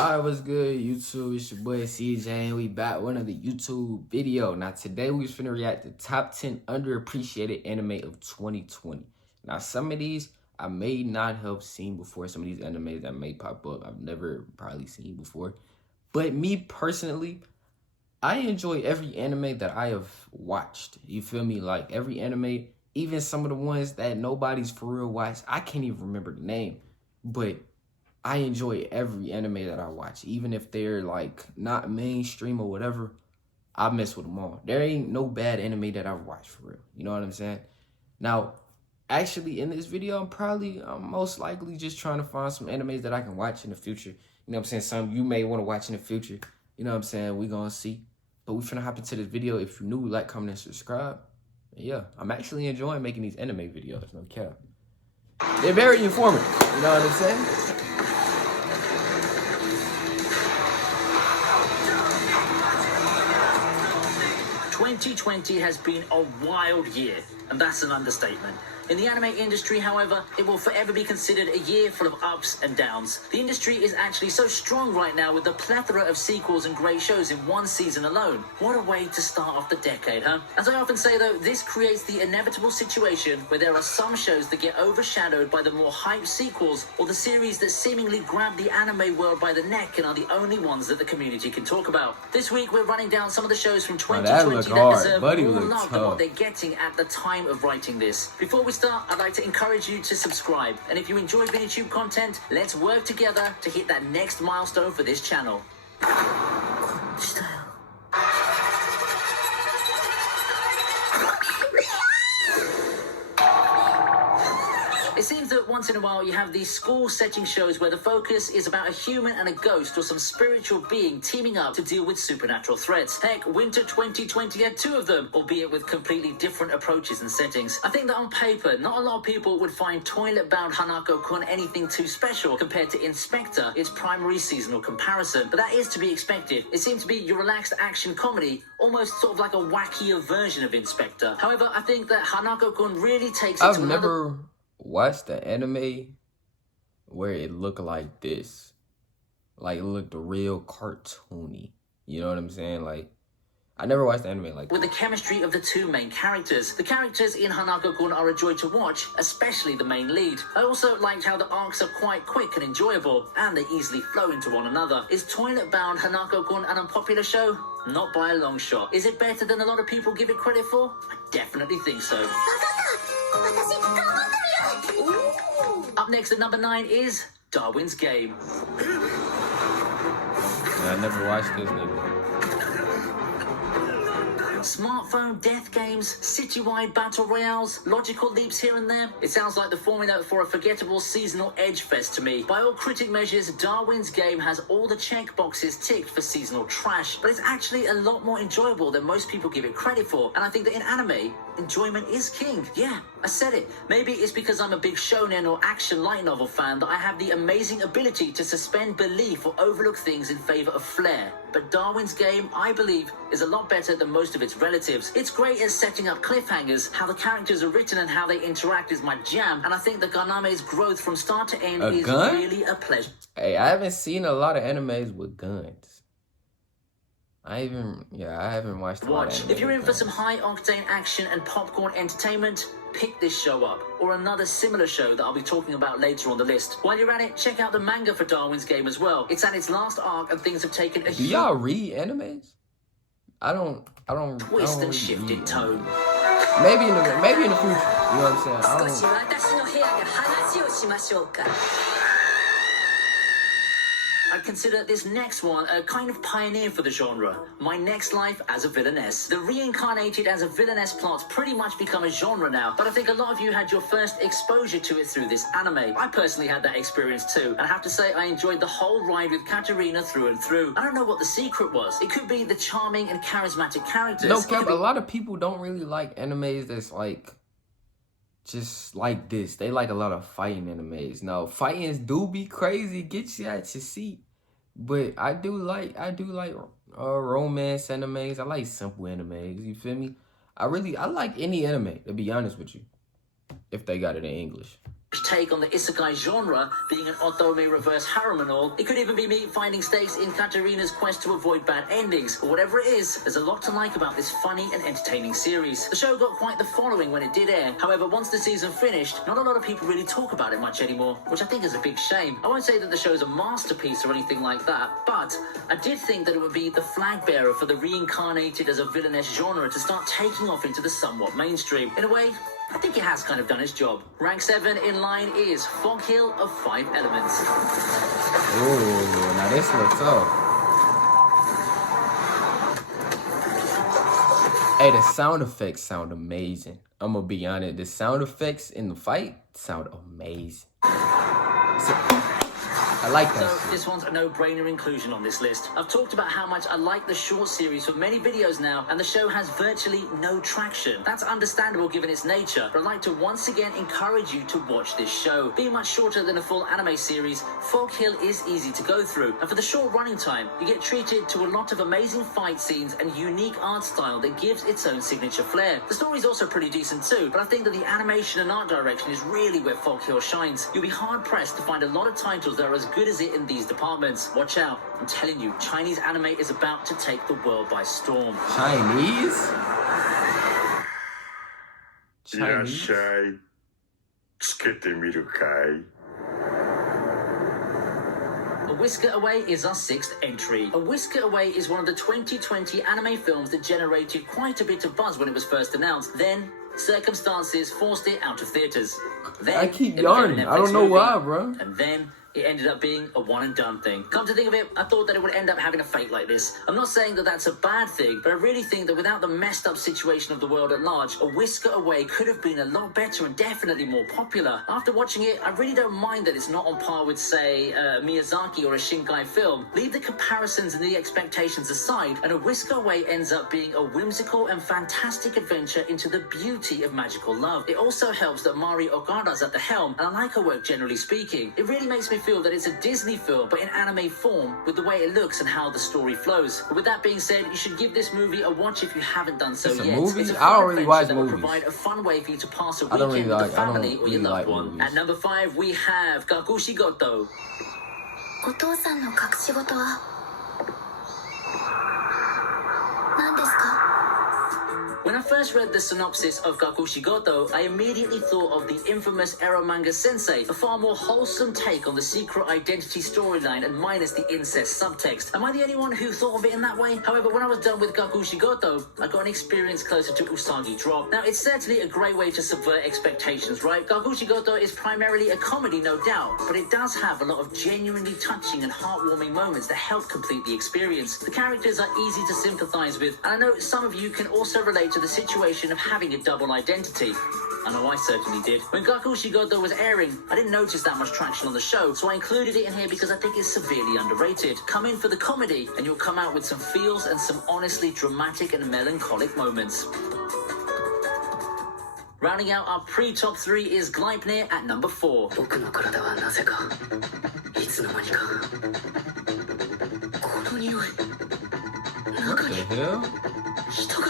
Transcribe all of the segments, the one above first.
Alright, what's good, YouTube? It's your boy CJ, and we back with another YouTube video. Now, today we finna react to top 10 underappreciated anime of 2020. Now, some of these I may not have seen before. Some of these animes that may pop up, I've never probably seen before. But me personally, I enjoy every anime that I have watched. You feel me? Like, every anime, even some of the ones that nobody's for real watched, I can't even remember the name. But I enjoy every anime that I watch, even if they're like not mainstream or whatever. I mess with them all. There ain't no bad anime that I've watched for real. You know what I'm saying? Now, actually, in this video, I'm most likely just trying to find some animes that I can watch in the future. You know what I'm saying? Some you may want to watch in the future. You know what I'm saying? We gonna see. But we finna hop into this video. If you're new, like, comment, and subscribe. And yeah, I'm actually enjoying making these anime videos. No cap. They're very informative. You know what I'm saying? 2020 has been a wild year, and that's an understatement. In the anime industry, however, it will forever be considered a year full of ups and downs. The industry is actually so strong right now with the plethora of sequels and great shows in one season alone. What a way to start off the decade, huh? As I often say though, this creates the inevitable situation where there are some shows that get overshadowed by the more hyped sequels or the series that seemingly grab the anime world by the neck and are the only ones that the community can talk about. This week we're running down some of the shows from 2020 that deserve more love than what they're getting at the time of writing this. Before we start, I'd like to encourage you to subscribe, and if you enjoy YouTube content, let's work together to hit that next milestone for this channel. It seems that once in a while you have these school-setting shows where the focus is about a human and a ghost or some spiritual being teaming up to deal with supernatural threats. Heck, Winter 2020 had two of them, albeit with completely different approaches and settings. I think that on paper, not a lot of people would find Toilet-Bound Hanako-kun anything too special compared to Inspector, its primary seasonal comparison. But that is to be expected. It seemed to be your relaxed action comedy, almost sort of like a wackier version of Inspector. However, I think that Hanako-kun really takes it to another... Watch the anime where it looked like this. Like, it looked real cartoony. You know what I'm saying? Like, I never watched the anime like with the chemistry of the two main characters. The characters in Hanako-kun are a joy to watch, especially the main lead. I also liked how the arcs are quite quick and enjoyable, and they easily flow into one another. Is Toilet-Bound Hanako-kun an unpopular show? Not by a long shot. Is it better than a lot of people give it credit for? I definitely think so. Up next at number 9 is Darwin's Game. I never watched this nigga. Smartphone death games, citywide battle royales, logical leaps here and there. It sounds like the formula for a forgettable seasonal edge fest to me. By all critic measures, Darwin's Game has all the check boxes ticked for seasonal trash, but it's actually a lot more enjoyable than most people give it credit for. And I think that in anime, enjoyment is king. Yeah, I said it. Maybe it's because I'm a big shonen or action light novel fan that I have the amazing ability to suspend belief or overlook things in favor of flair. But Darwin's Game, I believe, is a lot better than most of its relatives. It's great at setting up cliffhangers. How the characters are written and how they interact is my jam. And I think that Ganame's growth from start to end is really a pleasure. Hey, I haven't seen a lot of animes with guns. I haven't watched a lot of anime. If you're in for some high-octane action and popcorn entertainment, pick this show up, or another similar show that I'll be talking about later on the list. While you're at it, check out the manga for Darwin's Game as well. It's at its last arc and things have taken a Do y'all read animes? I don't twist and shifted tone. Maybe in the future. You know what I'm saying? I'd consider this next one a kind of pioneer for the genre. My Next Life as a Villainess. The reincarnated as a villainess plot's pretty much become a genre now, but I think a lot of you had your first exposure to it through this anime. I personally had that experience too, and I have to say I enjoyed the whole ride with Katarina through and through. I don't know what the secret was. It could be the charming and charismatic characters. No cap, a lot of people don't really like animes that's like just like this. They like a lot of fighting animes. Now, fightings do be crazy, get you at your seat. But I do like romance animes. I like simple animes. You feel me? I like any anime, to be honest with you, if they got it in English. take on the isekai genre, being an otome reverse harem and all. It could even be me finding stakes in Katarina's quest to avoid bad endings. But whatever it is, there's a lot to like about this funny and entertaining series. The show got quite the following when it did air. However, once the season finished, not a lot of people really talk about it much anymore, which I think is a big shame. I won't say that the show's a masterpiece or anything like that, but I did think that it would be the flag bearer for the reincarnated as a villainess genre to start taking off into the somewhat mainstream. In a way, I think it has kind of done its job. Rank 7 in line is Fog Hill of 5 Elements. Ooh, now this looks tough. Hey, the sound effects sound amazing. I'm gonna be honest, the sound effects in the fight sound amazing. I like that shit. This one's a no-brainer inclusion on this list. I've talked about how much I like the short series for many videos now, and the show has virtually no traction. That's understandable given its nature, but I'd like to once again encourage you to watch this show. Being much shorter than a full anime series, Fog Hill is easy to go through, and for the short running time, you get treated to a lot of amazing fight scenes and unique art style that gives its own signature flair. The story's also pretty decent too, but I think that the animation and art direction is really where Fog Hill shines. You'll be hard-pressed to find a lot of titles that are as good as it in these departments. Watch out. I'm telling you, Chinese anime is about to take the world by storm. Chinese? A Whisker Away is our 6th entry. A Whisker Away is one of the 2020 anime films that generated quite a bit of buzz when it was first announced. Then, circumstances forced it out of theaters. Then, I keep yawning. I don't know why, bro. And then it ended up being a one-and-done thing. Come to think of it, I thought that it would end up having a fate like this. I'm not saying that that's a bad thing, but I really think that without the messed up situation of the world at large, A Whisker Away could have been a lot better and definitely more popular. After watching it, I really don't mind that it's not on par with, say, Miyazaki or a Shinkai film. Leave the comparisons and the expectations aside, and A Whisker Away ends up being a whimsical and fantastic adventure into the beauty of magical love. It also helps that Mari Okada's at the helm, and I like her work generally speaking. It really makes me feel that it's a Disney film, but in anime form, with the way it looks and how the story flows. But with that being said, you should give this movie a watch if you haven't done so yet. Movie? It's a I don't really watch that will movies. provide a fun way for you to pass a weekend with the family or your loved one. Movies. At number 5, we have Gakushigoto. お父さんの隠し事は何ですか? When I first read the synopsis of Gakushigoto, I immediately thought of the infamous Ero manga Sensei, a far more wholesome take on the secret identity storyline and minus the incest subtext. Am I the only one who thought of it in that way? However, when I was done with Gakushigoto, I got an experience closer to Usagi Drop. Now, it's certainly a great way to subvert expectations, right? Gakushigoto is primarily a comedy, no doubt, but it does have a lot of genuinely touching and heartwarming moments that help complete the experience. The characters are easy to sympathize with, and I know some of you can also relate to the situation of having a double identity. I know I certainly did. When Gakushigoto was airing, I didn't notice that much traction on the show, so I included it in here because I think it's severely underrated. Come in for the comedy, and you'll come out with some feels and some honestly dramatic and melancholic moments. Rounding out our pre-top 3 is Gleipnir at number 4. 僕の体はなぜかいつの間にかこの匂い What the hell? 人が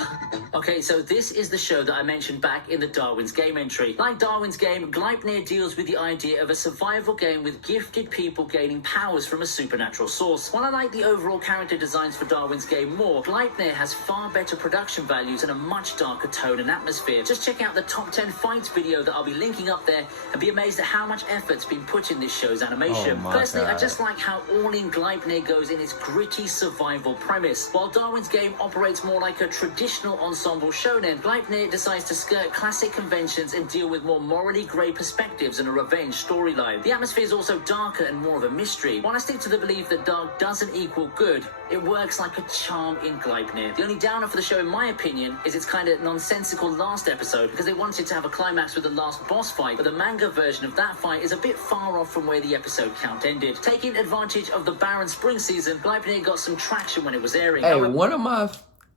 Okay, so this is the show that I mentioned back in the Darwin's Game entry. Like Darwin's Game, Gleipnir deals with the idea of a survival game with gifted people gaining powers from a supernatural source. While I like the overall character designs for Darwin's Game more, Gleipnir has far better production values and a much darker tone and atmosphere. Just check out the top 10 fights video that I'll be linking up there and be amazed at how much effort's been put in this show's animation. Personally, I just like how all-in Gleipnir goes in its gritty survival premise. While Darwin's Game operates more like a traditional ensemble shonen, Gleipnir decides to skirt classic conventions and deal with more morally grey perspectives and a revenge storyline. The atmosphere is also darker and more of a mystery. While I stick to the belief that dark doesn't equal good, it works like a charm in Gleipnir. The only downer for the show, in my opinion, is its kind of nonsensical last episode, because they wanted to have a climax with the last boss fight, but the manga version of that fight is a bit far off from where the episode count ended. Taking advantage of the barren spring season, Gleipnir got some traction when it was airing. Hey, one of my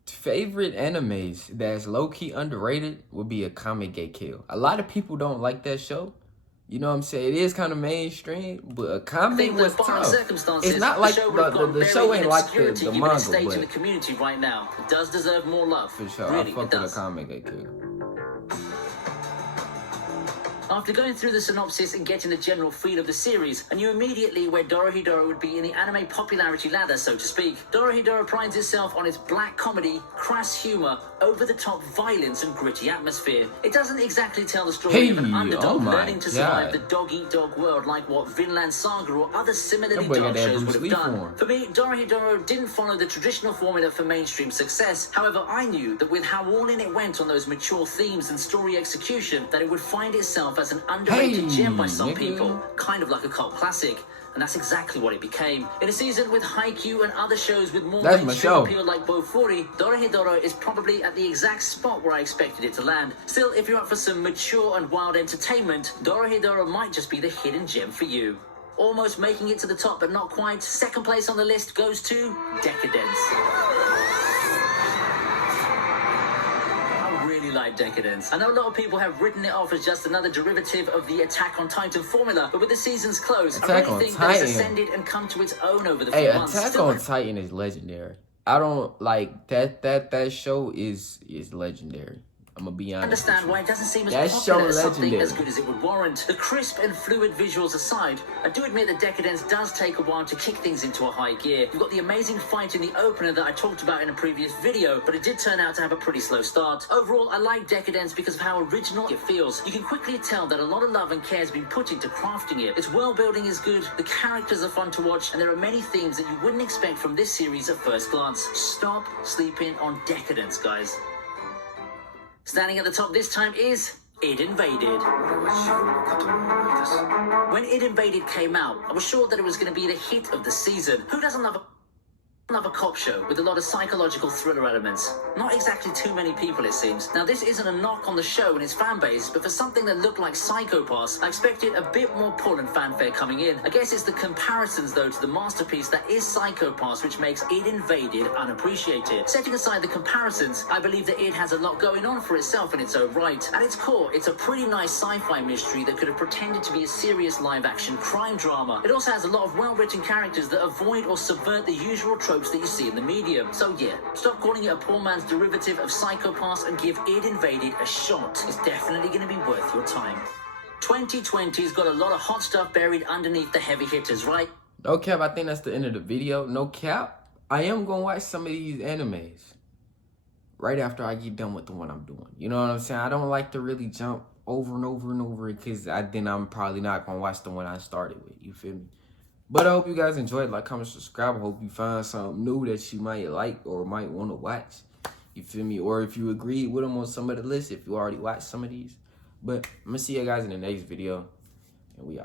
favorite animes that's low-key underrated would be a Kamege Kill. A lot of people don't like that show. You know what I'm saying? It is kind of mainstream, but a Kamege was tough. It's not like the show ain't like the manga, but in the community right now. It does deserve more love. For sure, Really, I fuck it with a does. Kamege Kill. After going through the synopsis and getting the general feel of the series, I knew immediately where Dorohedoro would be in the anime popularity ladder, so to speak. Dorohedoro prides itself on its black comedy, crass humor, over-the-top violence and gritty atmosphere. It doesn't exactly tell the story of an underdog learning to survive the dog-eat-dog world like what Vinland Saga or other similarly dark shows would have done. For me, Dorohedoro didn't follow the traditional formula for mainstream success. However, I knew that with how all in it went on those mature themes and story execution, that it would find itself as an underrated gem by some people, kind of like a cult classic. And that's exactly what it became. In a season with Haikyuu and other shows with more mainstream appeal like Bofuri, Dorohedoro is probably at the exact spot where I expected it to land. Still, if you're up for some mature and wild entertainment, Dorohedoro might just be the hidden gem for you. Almost making it to the top, but not quite. Second place on the list goes to Decadence. Like Decadence. I know a lot of people have written it off as just another derivative of the Attack on Titan formula, but with the season's close, I really think that it's ascended and come to its own over the 4 months. Attack on Titan is legendary. I don't like that show is legendary. I'm gonna be honest. Understand why it doesn't seem as popular as something as good as it would warrant. The crisp and fluid visuals aside, I do admit that Decadence does take a while to kick things into a high gear. You've got the amazing fight in the opener that I talked about in a previous video, but it did turn out to have a pretty slow start. Overall, I like Decadence because of how original it feels. You can quickly tell that a lot of love and care has been put into crafting it. Its world building is good, the characters are fun to watch, and there are many themes that you wouldn't expect from this series at first glance. Stop sleeping on Decadence, guys. Standing at the top this time is Id Invaded. When Id Invaded came out, I was sure that it was going to be the hit of the season. Who doesn't love a cop show with a lot of psychological thriller elements? Not exactly too many people, it seems. Now, this isn't a knock on the show and its fan base, but for something that looked like Psycho Pass, I expected a bit more pull and fanfare coming in. I guess it's the comparisons, though, to the masterpiece that is Psycho Pass which makes Id Invaded unappreciated. Setting aside the comparisons, I believe that Id has a lot going on for itself in its own right. At its core, it's a pretty nice sci-fi mystery that could have pretended to be a serious live-action crime drama. It also has a lot of well-written characters that avoid or subvert the usual tropes that you see in the medium. So yeah, stop calling it a poor man's derivative of Psycho Pass and give Id Invaded a shot. It's definitely going to be worth your time. 2020's got a lot of hot stuff buried underneath the heavy hitters, right? No cap, I think that's the end of the video. No cap, I am going to watch some of these animes right after I get done with the one I'm doing. You know what I'm saying? I don't like to really jump over and over and over because then I'm probably not going to watch the one I started with. You feel me? But I hope you guys enjoyed. Like, comment, subscribe. I hope you find something new that you might like or might want to watch. You feel me? Or if you agreed with them on some of the list, if you already watched some of these. But I'm going to see you guys in the next video. And we out.